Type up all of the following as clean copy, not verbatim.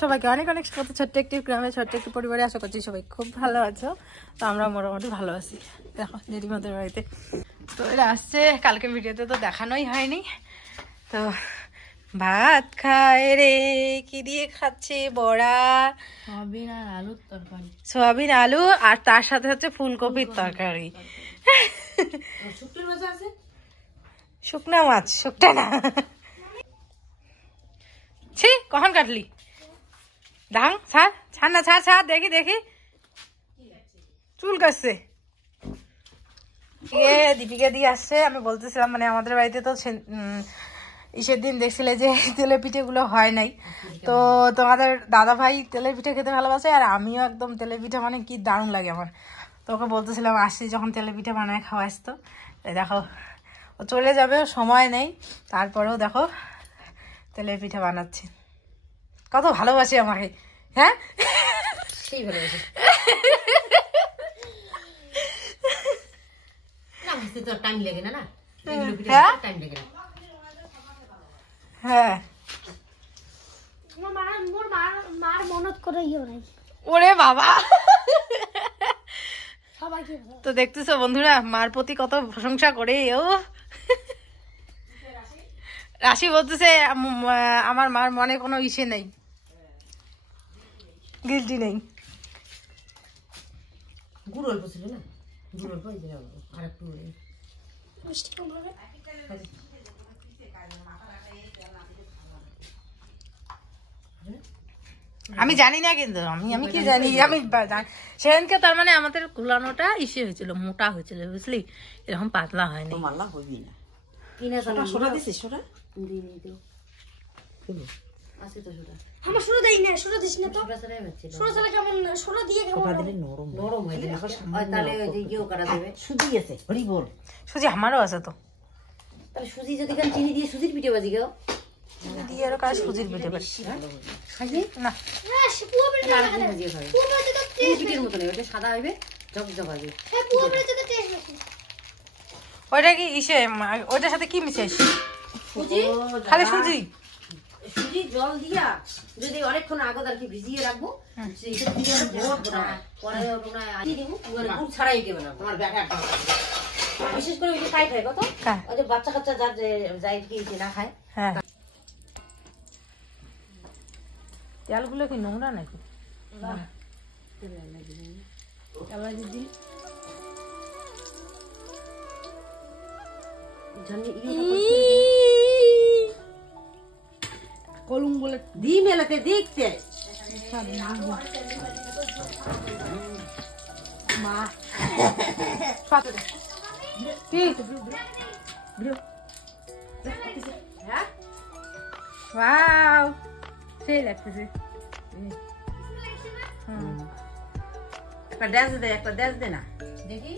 সবাইকে অনেক অনেক স্বাগত ছোট্ট একটি গ্রামে ছোট্ট একটি পরিবারে। আশা করছি সবাই খুব ভালো আছো। তো আমরা মোটামুটি ভালো আছি। দেখো জেঠিমাদের বাড়িতে তো এরা আসছে, কালকে ভিডিওতে তো দেখানোই হয়নি। তো ভাত খায় রে, কি দিয়ে খাচ্ছে? বড়া, সয়াবিন আর আলুর তরকারি, সয়াবিন আলু, আর তার সাথে হচ্ছে ফুলকপির তরকারি। শুকনা মাছ, শুকনা না। ছি, কখন কাটলি? দাং ছাড়, ছাড় না, ছাড় ছাড়, দেখি দেখি চুল কাটছে। দীপিকা দিয়ে আসছে। আমি বলতেছিলাম মানে আমাদের বাড়িতে তো ইসের দিন দেখছিলে যে তেলের পিঠেগুলো হয় নাই। তো তোমাদের দাদা ভাই তেলের পিঠে খেতে ভালোবাসে, আর আমিও একদম তেলের পিঠা মানে কি দারুণ লাগে আমার। তো ওকে বলতেছিলাম আসছি যখন তেলের পিঠে বানায় খাওয়াইস। তো দেখো ও চলে যাবে, সময় নেই, তারপরেও দেখো তেলের পিঠা বানাচ্ছে। কত ভালোবাসে আমাকে, হ্যাঁ সেই ভালোবাসে। তো টাইম লাগে না, টাইম লাগে না। হ্যাঁ মার মনত করে ওরে বাবা। তো দেখতেছো বন্ধুরা, মার প্রতি কত প্রশংসা করে ও। রাশি বলতেছে আমার মার মনে কোনো ইসে নেই, গিল্টি নেই। গুড় অল্প ছিল না, গুড় অল্প আর একটু আমি জানি না, কিন্তু আমি কি জানি, আমি সেদিনকে তার মানে আমাদের কুলানোটা ইসে হয়েছিল, মোটা হয়েছিল বুঝলি, এরকম পাতলা হয়নি। আমার সুরা দেই না, সুরা দিস না তো। সুরা চলে কেমন না, সুরা দিয়ে কেমন দিলে নরম নরম হয়ে যাবে। তাহলে ওই যে ইয়েও করা যাবে। সুজি আছে, হরি বল। সুজি আমারও আছে তো। তাহলে সুজি যদি কাল চিনি দিয়ে সুজির পিঠে বাজি গেও দিয়ে আর কাজ সুজির পিঠে বাজি খাইবে না। হ্যাঁ পুরো পিঠে আর কি ভাজি খাবে? পুরো পিঠের মতো ওটা সাদা হবে, জকজক হবে। হ্যাঁ পুরো পিঠে তো টেস্ট আছে। ওইটা কি ইসে, ওইটার সাথে কি মিশাইস? সুজি, খালি সুজি। সুজি জল দিয়া যদি অনেকক্ষণ আগে আর কি ভিজিয়ে রাখবো, সেইটা দিয়ে ভোট বানাবো, পরে ওটা আনি দেবো, গুড় ছাড়াই দেবে না। আমার ব্যাটা বিশেষ করে ওই যে খাই খায় কত ওই যে বাচ্চা কাচ্চা যার যাই কি না খায়। হ্যাঁ তেলগুলো কি নোংরা নাকি? দিদি কলুম বলে দি মেলাতে দেখতে মা ওয়াও সেই লাগতেছে। একটা ড্যান্স দে, একটা ড্যান্স দে না দেখি।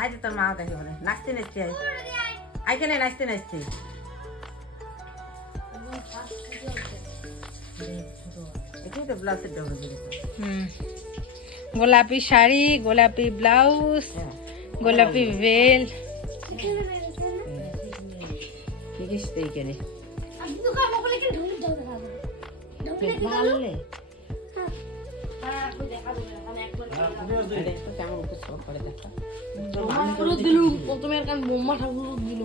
আজ তোর মা দেখে বলে নাচতে নাচতে আইখানে নাচতে নাচতে গোলাপি শাড়ি, গোলাপি ব্লাউজ, গোলাপি বেল। এইখানে আমি তো কাম বলে কি ঢুকে যাবে না। ঢুকে ভালো প্রথমে বোম্মা ঠাকুর দিল,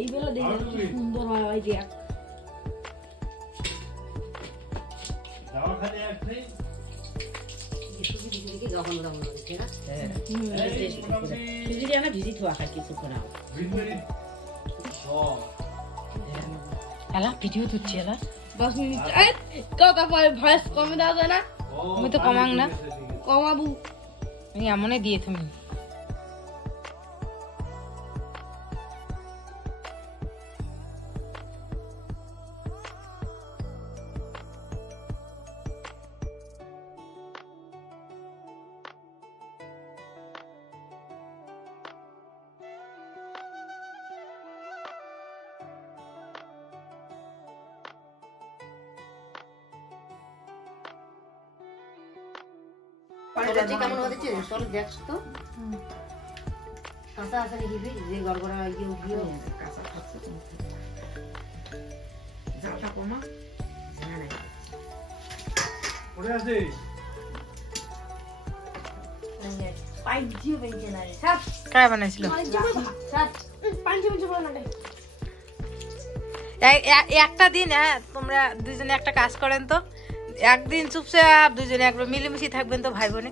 এই বেলা দেখে সুন্দর হয়। ওই যে ভিডিও তুলছি 10 মিনিট কথা ভয়েস কমে দেওয়া যায় না? আমি তো কমাং না, কমাবু আমি এমনই দিয়ে তুমি। কেমন হয়েছে চলো দেখছো তো। কাঁচা আছে নাকি যে গড়গড়া ইয়ে উঠিও কাঁচা খাচ্ছে জালটা কমা। কারা বানাইছিল? একটা দিন তোমরা দুজনে একটা কাজ করেন তো, একদিন চুপচাপ দুজনে একবার মিলেমিশে থাকবেন তো ভাই বোনে।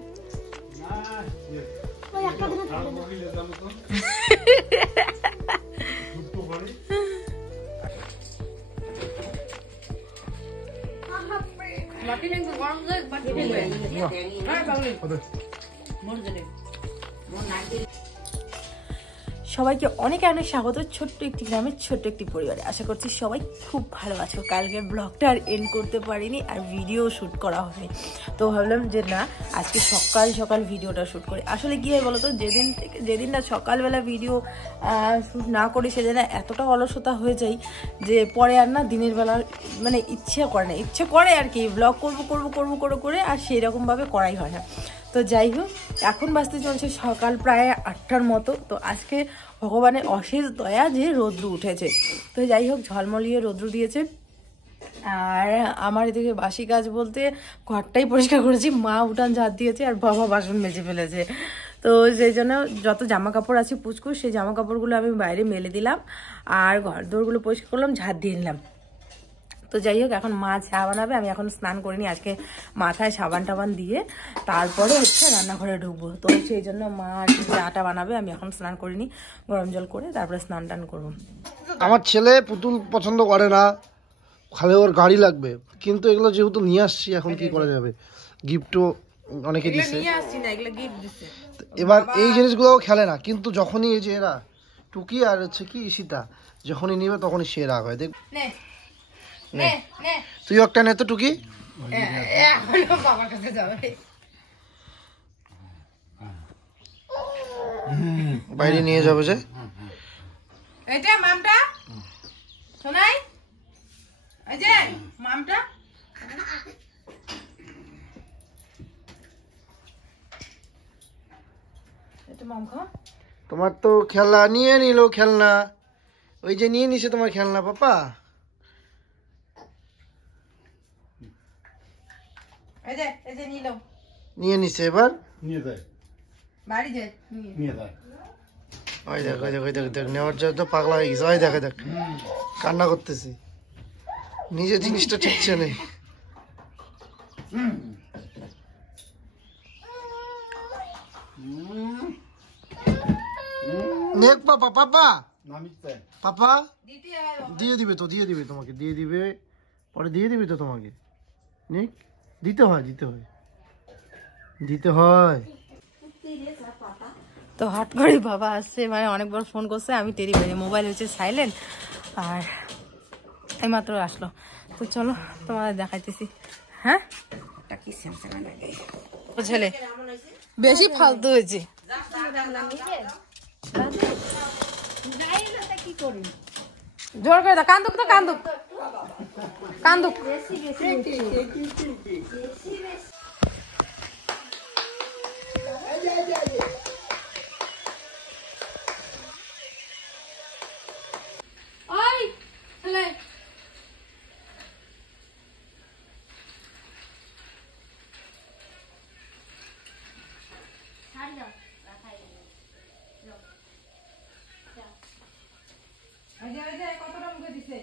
সবাইকে অনেক অনেক স্বাগত ছোট্ট একটি গ্রামের ছোট্ট একটি পরিবারে। আশা করছি সবাই খুব ভালো আছো। কালকের ব্লগটা আর এন্ড করতে পারিনি, আর ভিডিও শ্যুট করা হয়নি, তো ভাবলাম যে না আজকে সকাল সকাল ভিডিওটা শ্যুট করি। আসলে কী হয় বলো তো, যেদিন না সকালবেলা ভিডিও শ্যুট না করি সেদিন এতটা অলসতা হয়ে যায় যে পরে আর না দিনের বেলা মানে ইচ্ছে করে আর কি ব্লগ করবো করে আর সেই রকমভাবে করাই হয় না। তো যাই হোক, এখন বাজতে চলছে সকাল প্রায় 8টার মতো। তো আজকে ভগবানের অশেষ দয়া যে রৌদ্র উঠেছে। তো যাই হোক, ঝলমলিয়ে রৌদ্র দিয়েছে। আর আমার এদিকে বাসি কাজ বলতে ঘরটাই পরিষ্কার করেছি, মা উঠান ঝাড় দিয়েছে আর বাবা বাসন মেজে ফেলেছে। তো সেই জন্য যত জামা কাপড় আছে পুচকুর, সেই জামা কাপড়গুলো আমি বাইরে মেলে দিলাম আর ঘর দোরগুলো পরিষ্কার করলাম, ঝাড় দিয়ে নিলাম। তো যাই হোক, এখন মা চা বানাবে, আমি এখন স্নান করিনি, আজকে মাথায় সাবান টাবান দিয়ে তারপরে রান্নাঘরে ঢুকবো। তো সেই জন্য মা আর কি চাটা বানাবে, আমি এখন স্নান করিনি, গরম জল করে তারপরে স্নান টান করবো। আমার ছেলে পুতুল পছন্দ করে না, খালি ওর গাড়ি লাগবে, কিন্তু এগুলো যেহেতু নিয়ে আসছি এখন কি করা যাবে, গিফটও অনেকে দিচ্ছে, এবার এই জিনিসগুলো খেলে না, কিন্তু যখনই এই যে এরা টুকি আর হচ্ছে কি ঈশিতা যখনই নিবে তখনই সে রাগ হয়। দেখ তুই একটা নে তো টুকি, বাইরে নিয়ে যাবে যে এটা মামটা শোনাই, এই যে মামটা এটা মাম খা। তোমার তো খেলনা নিয়ে নিল, খেলনা ওই যে নিয়ে নিছে তোমার খেলনা পাপা, এই যে নিল, নিয়ে নিছে, এবার নিয়ে যায় বাড়ি যায় নিয়ে যায়। ওই দেখ নেওয়ার জন্য তো পাগলা হয়ে গেছে, ওই দেখ কান্না করতেছি, নিজের জিনিসটা ঠিকছে নেই। নেক পাপা, পাপা পাপা দিয়ে দিবে তোমাকে, দিয়ে দিবে পরে, দিয়ে দিবে তো তোমাকে, নেক দিতে হয়। তো হট করে বাবা আসছে, মানে অনেকবার ফোন করছে, আমি টেরি বেরি, মোবাইল হচ্ছে সাইলেন্ট, আর এইমাত্র আসলো। তো চলো তোমাদের দেখাইতেছি। হ্যাঁ ছেলে বেশি ফালতু হয়েছে, জোর করে দাও, কান্দুক কতটা মুখে দিছে।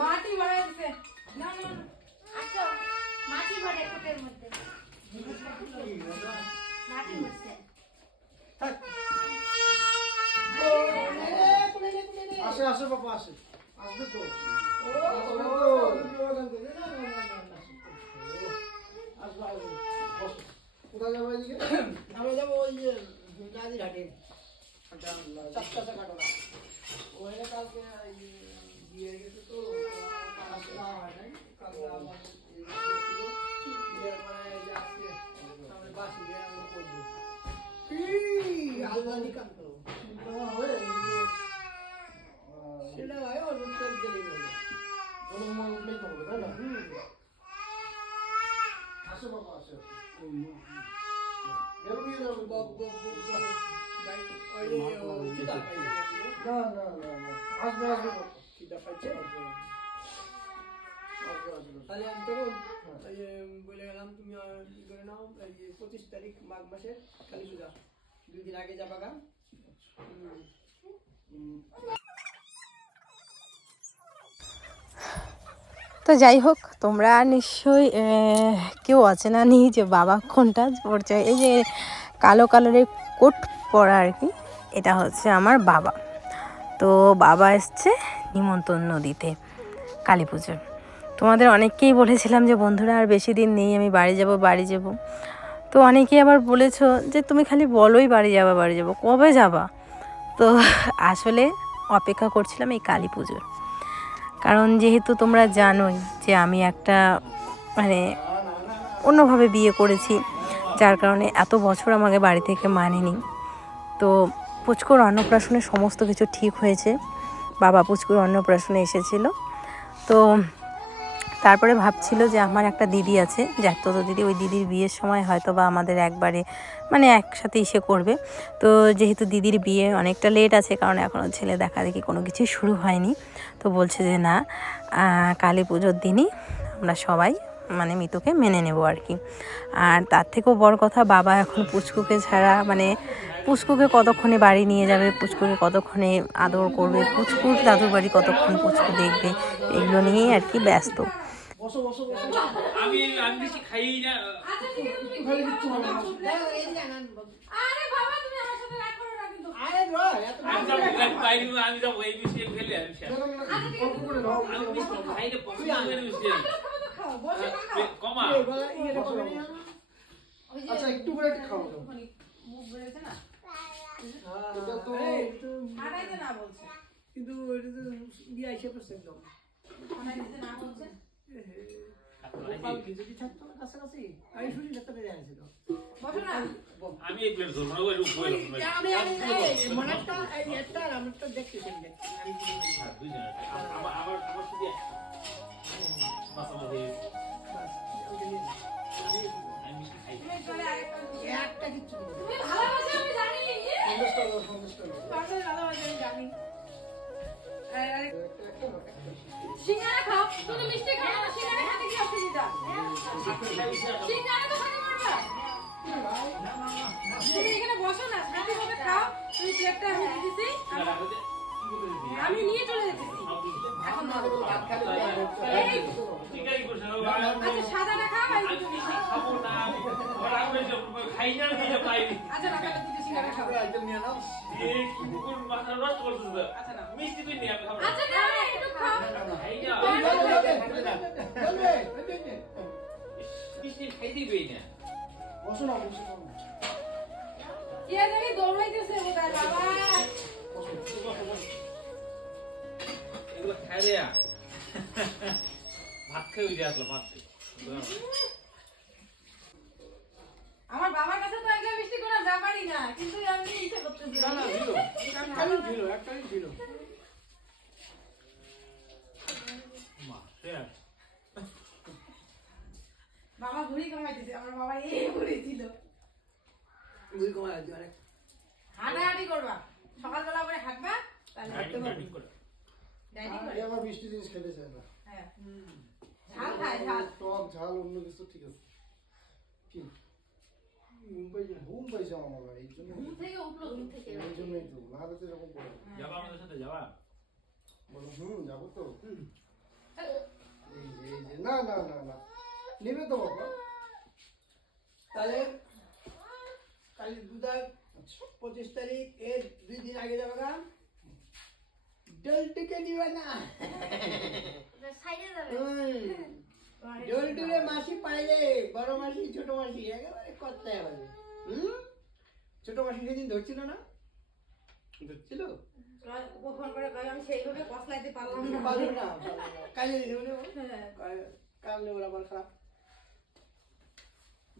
মাটি ভরা দিছে না না আচ্ছা মাটি ভরে কোটের মধ্যে মাটি ভরছে আসে আসে বাবা আসে আসবে তো কোথায় যাবো এদিকে? আমরা যাবো ওই যে গাড়ি ঘাটে চারটা কাটোনা ওখানে কালকে বিয়ে গেছে তো কালকে না হয় নাই কালকে আমার বিয়ের পরে যাচ্ছে আমরা বাসি দিয়ে আমরা করবো আলমারি কান্ত সেটা হয় ওর উত্তর গেলেই হবে কোনো মনে উঠলেই তো হবে, তাই না? আসো বাবা আসো গেল নিয়ে যাবো না না না না আসবে আসবে বাবা। তাহলে আমি তখন এই যে বলে গেলাম তুমি ই করে নাও এই যে 25 তারিখ মাঘ মাসের কালী পূজা 2 দিন আগে যাবা গা তো যাই হোক তোমরা নিশ্চয়ই কেউ অচেনা নেই যে বাবা কোনটা পড়ছে। এই যে কালো কালারের কোট পরা আর কি, এটা হচ্ছে আমার বাবা। তো বাবা এসছে নিমন্ত্রণ দিতে কালী পুজোর। তোমাদের অনেককেই বলেছিলাম যে বন্ধুরা আর বেশি দিন নেই, আমি বাড়ি যাব। তো অনেকেই আবার বলেছো যে তুমি খালি বলোই বাড়ি যাবা, কবে যাবা? তো আসলে অপেক্ষা করছিলাম এই কালী পুজোর, কারণ যেহেতু তোমরা জানোই যে আমি একটা মানে অন্যভাবে বিয়ে করেছি, যার কারণে এত বছর আমাকে বাড়ি থেকে মানেনি। তো পুচকুর অন্নপ্রাশনে সমস্ত কিছু ঠিক হয়েছে, বাবা পুচকুর অন্নপ্রাশনে এসেছিল। তো তারপরে ভাবছিল যে আমার একটা দিদি আছে জ্যাঠতো দিদি, ওই দিদির বিয়ের সময় হয়তো বা আমাদের একবারে মানে একসাথে এসে করবে। তো যেহেতু দিদির বিয়ে অনেকটা লেট আছে, কারণ এখনও ছেলে দেখা দেখি কোনো কিছুই শুরু হয়নি, তো বলছে যে না কালী পুজোর দিনই আমরা সবাই মানে মিতুকে মেনে নেব আর কি। আর তার থেকেও বড় কথা, বাবা এখন পুচকুকে ছাড়া মানে পুচকুকে কতক্ষণে বাড়ি নিয়ে যাবে, পুচকুকে কতক্ষণে আদর করবে, পুচকুর দাদুর বাড়ি কতক্ষণ পুচকু দেখবে, এগুলো নিয়েই আর কি ব্যস্ত। বসো বসো বসো আমি বেশি খাই না। আরে বাবা তুমি আমার সাথে রাগ করো না কিন্তু আমি যাবো এই বিষয়ে ফেলে আমি অল্প করে নাও। আমি বেশি খাই না, পছন্দ করে বিষয়ে কমা। আচ্ছা একটু করে খাও দাও। মুখ বেড়েছে না, এটা তো আড়াইতে না বলছে, কিন্তু এটা তো বিয়ে এসে পড়ছে একদম আড়াইতে না বলছে। যদি থাকতো না কাছাকাছি আমি শুনি না তবে জানিস তো বসো না, আমি এই প্লেট ধরবো না, ওই রূপ বই আমি মনেরটা এই একটা আমারটা দেখতেছি আমি আমার শুধু মাসামাজি আমি বেশি খাই না। তুমি চলে আরেকটা একটা কিছু তুমি ভালোবাসো আমি জানি, সন্দেশটা দাও, সন্দেশটা দাও। পাগল ভালোবাসো আমি জানি। আরে একটা না, একটা। সিঙ্গারা খাও, তুমি মিষ্টি খাও না, সিঙ্গারা খেতে কি অসুবিধা? সিঙ্গারা তো খাতে পারবা, তুমি এখানে বসো না, সাথে সাথে খাও। তুমি প্লেটটা আমি দিয়ে দিছি, আমি নিয়ে চলে যেতেছি এখন। এই তো। ঠিকই করছ না। আচ্ছা সাদাটা খাও আর আমি তুমি বেশি খাবো না, ওরা বেশি খাই না, খেতে পাই না। আচ্ছা না তাহলে তুমি সিঙ্গারা খাও। একদম নিয়ে নাও। এই কুকুর মাথা নষ্ট করতেছে। আচ্ছা না, মিষ্টি তুই নিয়ে আমি খাবো না। আচ্ছা না একটু খাও। খাই না। মিষ্টি খাই দিবেই না। বসো না, বসো না। কে জানি দৌড়াইতেছে বোধহয় বাবা। এগুলো খাই দেয়া ভাত খেয়ে উঠে আসলো মাত্র। আমার বাবার কাছে তো একলা মিষ্টি কোনো ব্যাপারই না, কিন্তু আমি ইচ্ছা করতেছি। একটাই ছিল বুঝি কমা আছে অনেক হাঁটাহাঁটি করবা, সকালবেলা করে হাঁটবা, তাহলে হাঁটতে পারবে। ডাইটিং করে। ডাইটিং করে। আবার মিষ্টি জিনিস খেতে চায় না। হ্যাঁ। ঝাল খায়, ঝাল। টক ঝাল অন্য কিছু ঠিক আছে। কি ঘুম পাইছে আমার ভাই, এই জন্য ঘুম থেকে উঠলো, ঘুম থেকে। এই জন্যই তো না হলে তো এরকম করে। যাবা আমাদের সাথে যাবা? বলো যাবো তো। এই যে না না না না নেবে তো বাবা। তাহলে কাল বুধবার 25 তারিখ এর 2 দিন আগে যাবে না ডলটিকে নিবে না সাইডে যাবে। ডলটিকে মাসি পাইলে বড় মাসি ছোট মাসি একেবারে করতে হবে। ছোট মাসি সেদিন ধরছিল না, ধরছিল ও ফোন করে কয় আমি সেইভাবে কসলাইতে পারলাম না। পারলো না কালে কাল ওরা আবার খারাপ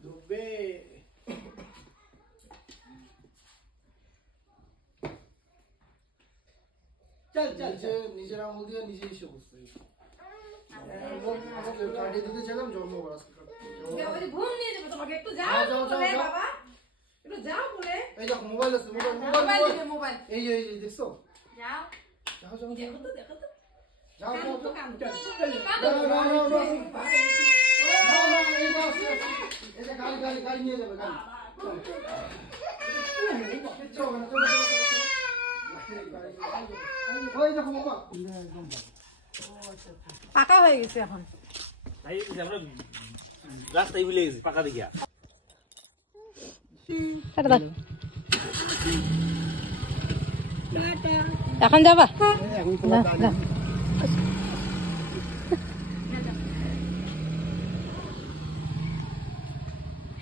ধুবে। চল চল চল নিজের আমল দিয়ে নিজেই এসে বসতে কাটিয়ে দিতে ছিলাম জন্ম ওই ঘুম নিয়ে যাবে তোমাকে, একটু যাও যাও, যাও, বলে যাও। বাবা, একটু যাও বলে। এই দেখো মোবাইল আছে, মোবাইল মোবাইল মোবাইল দিবে, মোবাইল। এই যে দেখছো যাও। যাও যাও দেখো তো, দেখো তো। যাও যাও যাও কাঁদো, চল কাঁদো। চল না, না, না, না, না। না, না, এই যে আছে, আছে। এই যে গাড়ি নিয়ে যাবে গাড়ি। কিচ্ছু হবে না, চলো, চলো, চলো, চলো। ওই দেখো বাবা। পাকা হয়ে গেছে এখন। তাই আমরা রাস্তায় ভুলে গেছি পাকা দেখিয়া। এখন যাবা?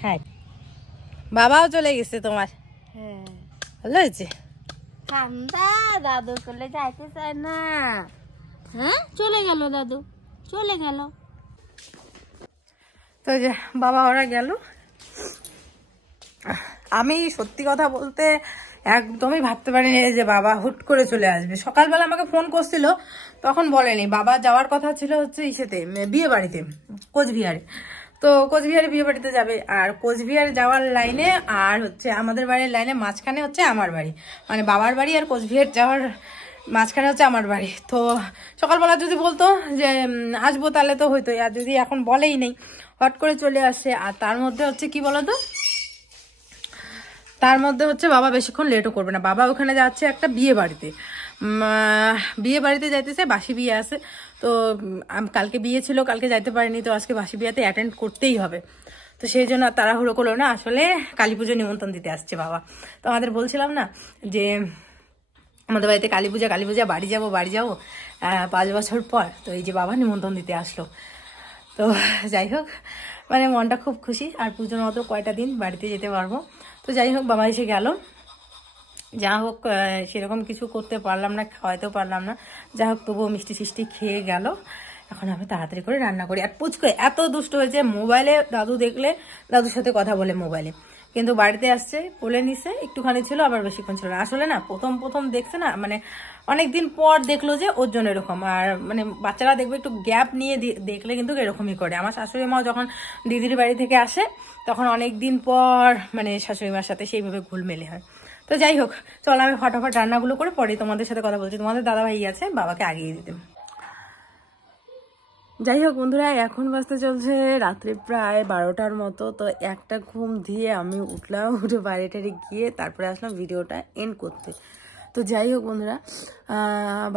হ্যাঁ, বাবাও চলে গেছে তোমার। হ্যাঁ। ভালো হয়েছে। ঠান্ডা, দাদু করলে যাইতে চায় না। হ্যাঁ, চলে গেল দাদু, চলে গেল। তো যে বাবা ওরা গেল। আমি সত্যি কথা বলতে একদমই ভাবতে পারিনি যে বাবা হুট করে চলে আসবে। সকালবেলা আমাকে ফোন করছিল, তখন বলেনি। বাবা যাওয়ার কথা ছিল হচ্ছে ইসেতে, বিয়ে বাড়িতে, কোচবিহারে। তো কোচবিহারে বিয়ে বাড়িতে যাবে, আর কোচবিহার যাওয়ার লাইনে আর হচ্ছে আমাদের বাড়ির লাইনে মাঝখানে হচ্ছে আমার বাড়ি, মানে বাবার বাড়ি আর কোচবিহার যাওয়ার মাঝখানে হচ্ছে আমার বাড়ি। তো সকালবেলা যদি বলতো যে আসবো তাহলে তো হইতোই, আর যদি এখন বলেই নেই, হট করে চলে আসে। আর তার মধ্যে হচ্ছে কি বলতো, তার মধ্যে হচ্ছে বাবা বেশিক্ষণ লেটও করবে না। বাবা ওখানে যাচ্ছে একটা বিয়ে বাড়িতে, বিয়ে বাড়িতে যাইতেছে, বাসি বিয়ে আছে। তো কালকে বিয়ে ছিল, কালকে যাইতে পারিনি, তো আজকে বাসি বিয়েতে অ্যাটেন্ড করতেই হবে। তো সেই জন্য তাড়াহুড়ো করলো না, আসলে কালী পুজো নিমন্ত্রণ দিতে আসছে বাবা। তো আমাদের বলছিলাম না যে আমাদের বাড়িতে কালী পূজা বাড়ি যাবো 5 বছর পর। তো এই যে বাবা নিমন্ত্রণ দিতে আসলো। তো যাই হোক, মানে মনটা খুব খুশি। আর পুজোর মতো কয়টা দিন বাড়িতে যেতে পারবো। তো যাই হোক, বাবা এসে গেল। যা হোক, সেরকম কিছু করতে পারলাম না, খাওয়াইতেও পারলাম না। যা হোক, তবুও মিষ্টি সিষ্টি খেয়ে গেল। এখন আমি তাড়াতাড়ি করে রান্না করি। আর পুচকু এত দুষ্ট হয়েছে, মোবাইলে দাদু দেখলে দাদুর সাথে কথা বলে মোবাইলে, কিন্তু বাড়িতে আসছে, কোলে নিছে, একটুখানি ছিল, আবার বেশিক্ষণ ছিল না। আসলে না, প্রথম দেখছে না, মানে অনেকদিন পর দেখলো যে ওর জন্য এরকম। আর মানে বাচ্চারা দেখবে একটু গ্যাপ নিয়ে দেখলে কিন্তু এরকমই করে। আমার শাশুড়ি মা যখন দিদির বাড়ি থেকে আসে, তখন অনেকদিন পর মানে শাশুড়ি মার সাথে সেইভাবে ঘুল মেলে হয়। তো যাই হোক, চলো আমি ফটাফট রান্নাগুলো করে পরে তোমাদের সাথে কথা বলছি। তোমাদের দাদা ভাই আছে, বাবাকে আগিয়ে দিতে। যাই হোক বন্ধুরা, এখন বাজতে চলছে রাত্রি প্রায় 12টার মতো। তো একটা ঘুম দিয়ে আমি উঠলাম, উঠে বাইরে টাড়ি গিয়ে তারপরে আসলাম ভিডিওটা এন্ড করতে। তো যাই হোক বন্ধুরা,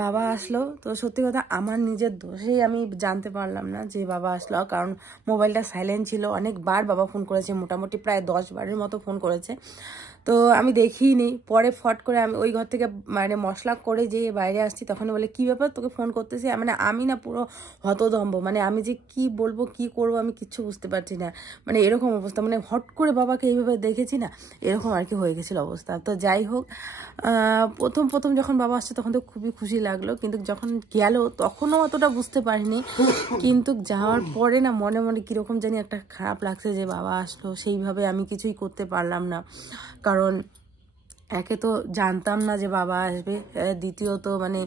বাবা আসলো। তো সত্যি কথা, আমার নিজের দোষেই আমি জানতে পারলাম না যে বাবা আসলো, কারণ মোবাইলটা সাইলেন্ট ছিল। অনেকবার বাবা ফোন করেছে, মোটামুটি প্রায় 10 বারের মতো ফোন করেছে। তো আমি দেখিনি। পরে ফট করে আমি ওই ঘর থেকে মানে মশলা করে যে বাইরে আসছি, তখন বলে কি ব্যাপার, তোকে ফোন করতেছি। মানে আমি না পুরো হতদম্ব, মানে আমি যে কি বলবো কি করবো আমি কিচ্ছু বুঝতে পারছি না। মানে এরকম অবস্থা, মানে হট করে বাবাকে এইভাবে দেখেছি না, এরকম আর কি হয়ে গেছিল অবস্থা। তো যাই হোক, প্রথম যখন বাবা আসছে তখন তো খুবই খুশি লাগলো, কিন্তু যখন গেল তখনও অতটা বুঝতে পারিনি। কিন্তু যাওয়ার পরে না মনে মনে কীরকম জানি একটা খারাপ লাগছে যে বাবা আসলো, সেইভাবে আমি কিছুই করতে পারলাম না। কারণ একে তো জানতাম না যে বাবা আসবে, দ্বিতীয়ত মানে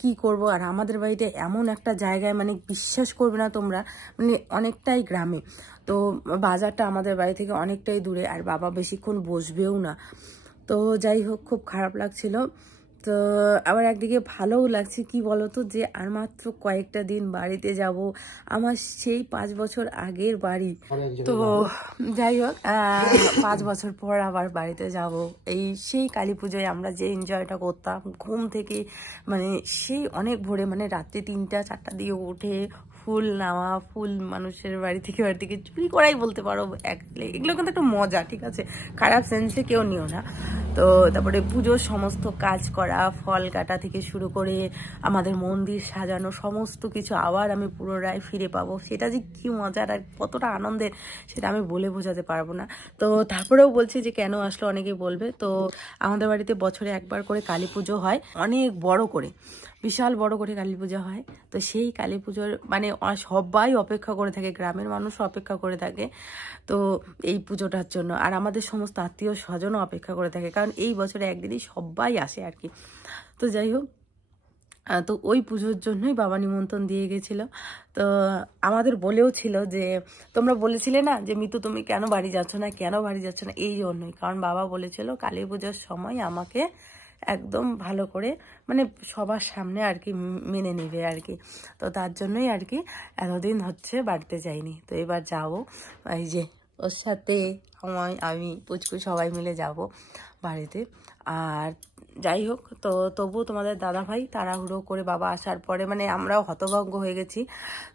কি করব। আর আমাদের বাড়িতে এমন একটা জায়গায় মানে বিশ্বাস করবে না তোমরা, মানে অনেকটাই গ্রামে, তো বাজারটা আমাদের বাড়ি থেকে অনেকটাই দূরে, আর বাবা বেশিক্ষণ বসবেও না। তো যাই হোক, খুব খারাপ লাগছিল। তো আবার একদিকে ভালোও লাগছে, কি বলতো, যে আর মাত্র কয়েকটা দিন বাড়িতে যাব, আমার সেই 5 বছর আগের বাড়ি। তো যাই হোক 5 বছর পর আবার বাড়িতে যাব। এই সেই কালী পুজোয় আমরা যে এনজয়টা করতাম, ঘুম থেকে মানে সেই অনেক ভোরে, মানে রাত্রি 3টা-4টা দিয়ে উঠে ফুল নেওয়া, ফুল মানুষের বাড়ি থেকে চুরি করাই বলতে পারো। এগুলো কিন্তু একটা মজা, ঠিক আছে, খারাপ সেন্সে কেউ নিও না। তো তারপরে পুজোর সমস্ত কাজ করা, ফল কাটা থেকে শুরু করে আমাদের মন্দির সাজানো, সমস্ত কিছু আবার আমি পুনরায় ফিরে পাবো, সেটা যে কি মজার আর কতটা আনন্দের সেটা আমি বলে বোঝাতে পারবো না। তো তারপরেও বলছি যে কেন আসলো, অনেকেই বলবে। তো আমাদের বাড়িতে বছরে একবার করে কালী পুজো হয়, অনেক বড় করে, বিশাল বড় করে কালী পুজো হয়। তো সেই কালী পুজোর মানে সবাই অপেক্ষা করে থাকে, গ্রামের মানুষ অপেক্ষা করে থাকে তো এই পুজোটার জন্য। আর আমাদের সমস্ত আত্মীয় স্বজনও অপেক্ষা করে থাকে, কারণ এই বছরে একদিনই সবাই আসে আর কি। তো যাই হোক, তো ওই পুজোর জন্যই বাবা নিমন্ত্রণ দিয়ে গেছিলো। তো আমাদের বলেও ছিল যে তোমরা বলেছিলে না যে মিতু তুমি কেন বাড়ি যাচ্ছ না, এই জন্যই, কারণ বাবা বলেছিল কালী পুজোর সময় আমাকে একদম ভালো করে মানে সবার সামনে আর কি মেনে নেবে আর কি। তো তার জন্যই আর কি এতদিন হচ্ছে বাড়িতে যাইনি। তো এবার যাবো, এই যে ওর সাথে আমি পুচকু সবাই মিলে যাব বাড়িতে। আর যাই হোক, তো তবু তোমাদের দাদাভাই তাড়াহুড়ো করে বাবা আসার পরে মানে আমরাও হতভম্ব হয়ে গেছি।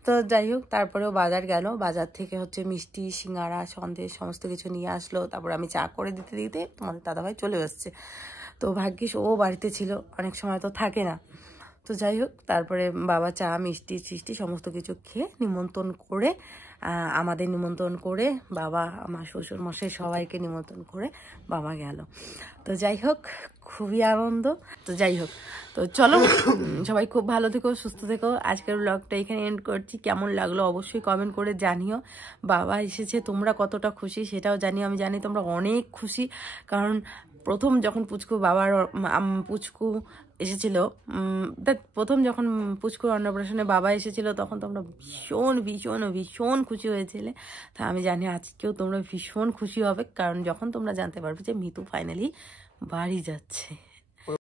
তো যাই হোক, তারপরেও বাজার গেল, বাজার থেকে হচ্ছে মিষ্টি, সিঙ্গারা, সন্দেশ সমস্ত কিছু নিয়ে আসলো। তারপর আমি চা করে দিতে দিতে তোমাদের দাদাভাই চলে এসছে। তো ভাগ্যিস ও বাড়িতে ছিল, অনেক সময় তো থাকে না। তো যাই হোক, তারপরে বাবা চা মিষ্টি সমস্ত কিছু খেয়ে নিমন্ত্রণ করে আমাদের নিমন্ত্রণ করে বাবা, আমার শ্বশুর মশাই সবাইকে নিমন্ত্রণ করে বাবা গেল। তো যাই হোক, খুবই আনন্দ। তো যাই হোক, তো চলো সবাই খুব ভালো থেকো, সুস্থ থেকো। আজকের ব্লগটা এখানে এন্ড করছি। কেমন লাগলো অবশ্যই কমেন্ট করে জানিও। বাবা এসেছে, তোমরা কতটা খুশি সেটাও জানিও। আমি জানি তোমরা অনেক খুশি, কারণ প্রথম যখন পুচকু এসেছিল, প্রথম যখন পুচকুর অন্নপ্রাশনে বাবা এসেছিল, তখন তোমরা ভীষণ খুশি হয়েছিলে। তা আমি জানি আজকেও তোমরা ভীষণ খুশি হবে, কারণ যখন তোমরা জানতে পারবে যে মিতু ফাইনালি বাড়ি যাচ্ছে।